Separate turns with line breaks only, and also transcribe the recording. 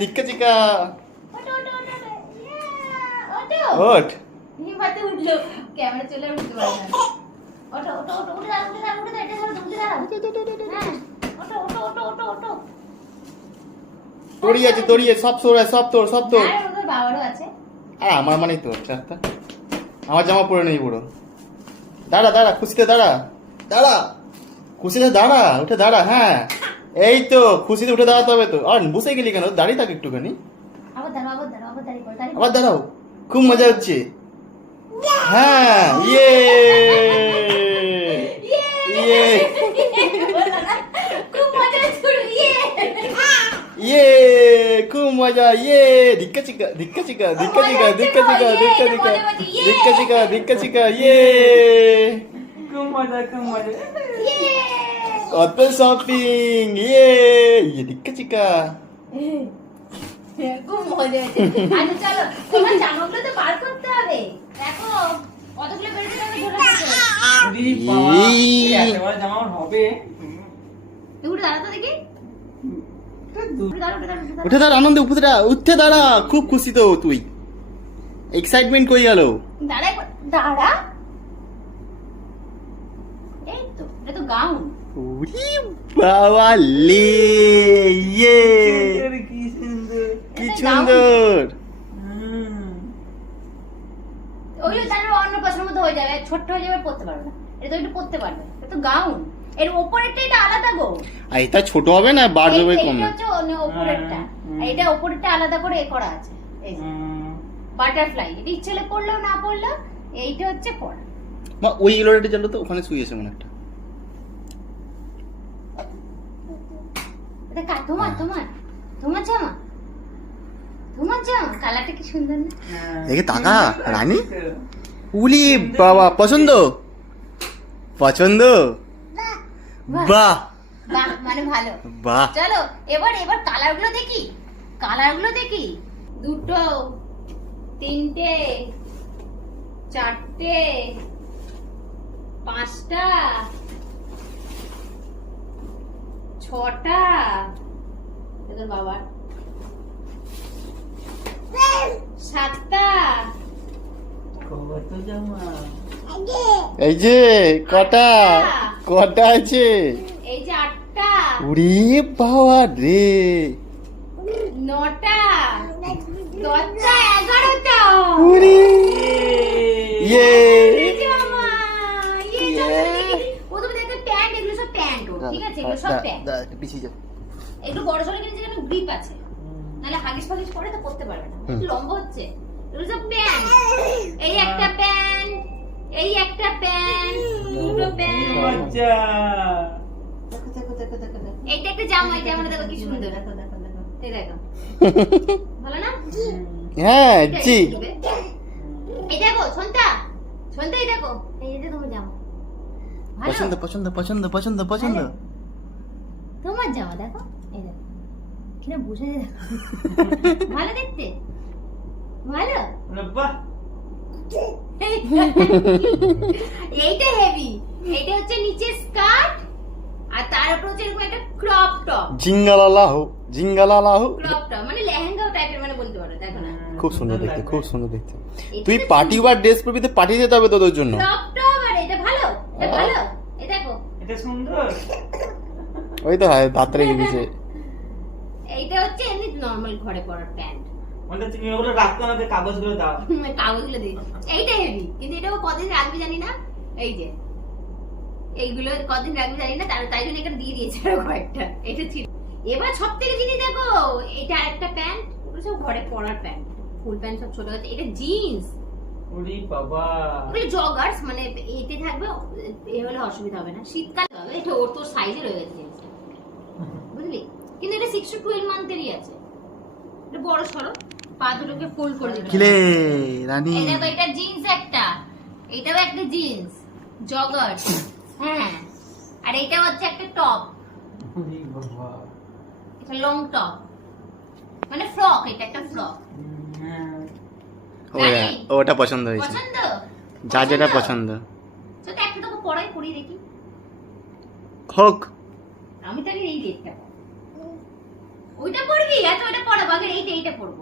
দিক্কা চিকা।
ওটো ওটো ওটো ওটো Yeah, ওটো
ওঠ।
হিমাতে উঠল। ক্যামেরা চলে উঠতে পারে না। ওটো ওটো ওটো উঠে দাঁড়া উঠে দাঁড়া উঠে দাঁড়া এটা ধরো উঠে দাঁড়া ওটো ওটো ওটো ওটো ওটো
দড়ি আছে দড়ি সব তোর সব তোর সব তোর।
আর বাবারও আছে।
আর আমার মানেই তোর চারটা আমার জামা পরে নেই পুরো দাঁড়া দাঁড়া খুশিতে দাঁড়া। দাঁড়া। খুশিতে দাঁড়া উঠে দাঁড়া হ্যাঁ। এই তো খুশিতে উঠে দাঁড়াতে হবে তো। আর বসে গেলি কেন? দাঁড়িয়ে থাক একটুখানি
আবার দাঁড়াও আবার দাঁড়াও আবার দাঁড়িয়ে পড়ো দাঁড়িয়ে
আবার দাঁড়াও। খুব মজা হচ্ছে। হ্যাঁ ইয়ে। ইয়ে।
খুব মজা হচ্ছে ইয়ে।
ইয়ে খুব মজা ইয়ে। ধিক্কা চিকা ধিক্কা চিকা ধিক্কা চিকা ধিক্কা চিকা ধিক্কা চিকা ধিক্কা চিকা ধিক্কা চিকা ইয়ে।
খুব মজা খুব মজা।
ইয়ে
কত শপিং ইয়ে ইয়ে ধিক্কা চিকা
খুব মজা হচ্ছে আচ্ছা চলো তোমার জামাগুলো তো বার করতে হবে দেখো কতগুলো বেরোতে হবে ধরে রাখো
ওরে বাবা,
এই।
এই একেবারে জামা আমার হবে
উঠে দাঁড়া তো দেখি উঠে দাঁড়া উঠে দাঁড়া উঠে দাঁড়া।
উঠে দাঁড়া আনন্দে খুব খুশি তো তুই। এক্সাইটমেন্ট কই গেল?
দাঁড়া দাঁড়া এই তো এটা তো গাউন
উরি বাবা লে ইয়ে
কি সুন্দর
কি সুন্দর
হুম।
ওই অন্য পাশের মধ্যে হয়ে যাবে ছোট্ট হয়ে যাবে পড়তে পারবে না এটা তো একটু পড়তে পারবে এটা তো গাউন এর ওপরেরটা এটা আলাদা গো
আর এটা ছোট হবে না বার হবে
হচ্ছে এটা ওপরেরটা আলাদা করে এ করা আছে এই বাটারফ্লাই এটা ইচ্ছে হলে পড়লেও না পড়লেও এইটা হচ্ছে পড়া
মা ওই ইলোরেটে চলো তো ওখানে শুয়েছে মনে একটা।
তোমার তোমার তোমার জামা? তোমার জামা? কালারটা কি সুন্দর না?
হ্যাঁ।
দেখে তাকা, রানী? উলি বাবা পছন্দ? পছন্দ? বাহ
বাহ। মানে ভালো।
বাহ।
চলো এবার এবার কালারগুলো দেখি। কালারগুলো দেখি। দুটো তিনটে চারটে পাঁচটা ছটা এদের বাবার সাতটা।
এই যে কটা? কটা আছে?
এই যে আটটা।
উরি বাবা রে।
নটা। দশটা এগারোটা।
উরি ইয়ে
এই জামা, ইয়ে জামা দেখি। ও তুমি দেখতে প্যান্ট এগুলো সব প্যান্ট ও,
পিছিয়ে
একটু বড় সড়ো কিনেছে যেন গ্রিপ আছে। নাহলে হাগিস ফাগিস পরে তো করতে পারবে না। একটু লম্বা হচ্ছে। এগুলো সব প্যান্ট এই একটা প্যান্ট এই একটা প্যান্ট দুটো প্যান্ট দেখো দেখো দেখো দেখো এইটা একটা জামা জামাটা দেখো কি সুন্দর। দেখো দেখো দেখো। এই দেখো। ভালো না?
হ্যাঁ জি।
এই দেখো সন্তা সন্তা এই দেখো। এই যে তোমার জামা।
পছন্দ পছন্দ পছন্দ পছন্দ পছন্দ?
তোমার জামা দেখো। এই দেখো। কিনা বুঝে দেখো। ভালো দেখতে? ভালো? এইটা হেভি এইটা হচ্ছে নিচে স্কার্ট আর তার উপর হচ্ছে এরকম একটা ক্রপ টপ
জিঙ্গালালাহ জিঙ্গালালাহ।
ক্রপ টপ মানে লেহেঙ্গা টাইপের মানে বলতে পারো দেখো না।
খুব সুন্দর দেখতে খুব সুন্দর দেখতে। তুই পার্টি বা ড্রেস পরবি তো পাঠিয়ে দিতে হবে তোদের জন্য।
ক্রপ টপ আর এটা ভালো এটা ভালো। এই দেখো।
এটা সুন্দর।
ওই তো হয় দাঁত রেখে দিয়েছে।
এইটা হচ্ছে এমনি নর্মাল ঘরে পরার প্যান্ট
মানে তুমি ওগুলো রাখতে আমাকে কাগজগুলো দাও।
কাগজগুলো দিই এইটা হেভি কিন্তু এটাও কদিন রাখবি জানি না? এই যে এইগুলো কদিন রাখবি জানি না তার তাই জন্য এখানে দিয়ে দিয়েছে আরও কয়েকটা। এটা ছিল। এবার সব থেকে জিনিস দেখো এটা আরেকটা প্যান্ট ওগুলো সব ঘরে পরার প্যান্ট ফুল প্যান্ট সব ছোট আছে এটা জিন্স
ওরে বাবা।
ওগুলো জগার্স মানে এতে থাকবে এ হলে অসুবিধা হবে না। শীতকালে হবে এটা ওর তোর সাইজে রয়ে গেছে। বুঝলি কিন্তু এটা সিক্স টু টুয়েলভ মান্থেরই আছে। এটা বড় সড়ো। পা দুটোকে ফোল্ড করে দিতে হবে।
কিলে রানী।
এই দেখো এটা জিন্স একটা। এটাও একটা জিন্স জগার হ্যাঁ। আর এটা হচ্ছে একটা টপ এটা লং টপ মানে ফ্রক এটা একটা ফ্রক
হ্যাঁ
ওটা পছন্দ হয়েছে।
পছন্দ?
যা যেটা পছন্দ।
তো একটা তোকে পড়াই পড়িয়ে দেখি।
হোক।
আমি তাহলে এই রেটটা ওইটা পড়বি এত ওইটা পড়াবো। আগে এইটা এইটা পড়ব।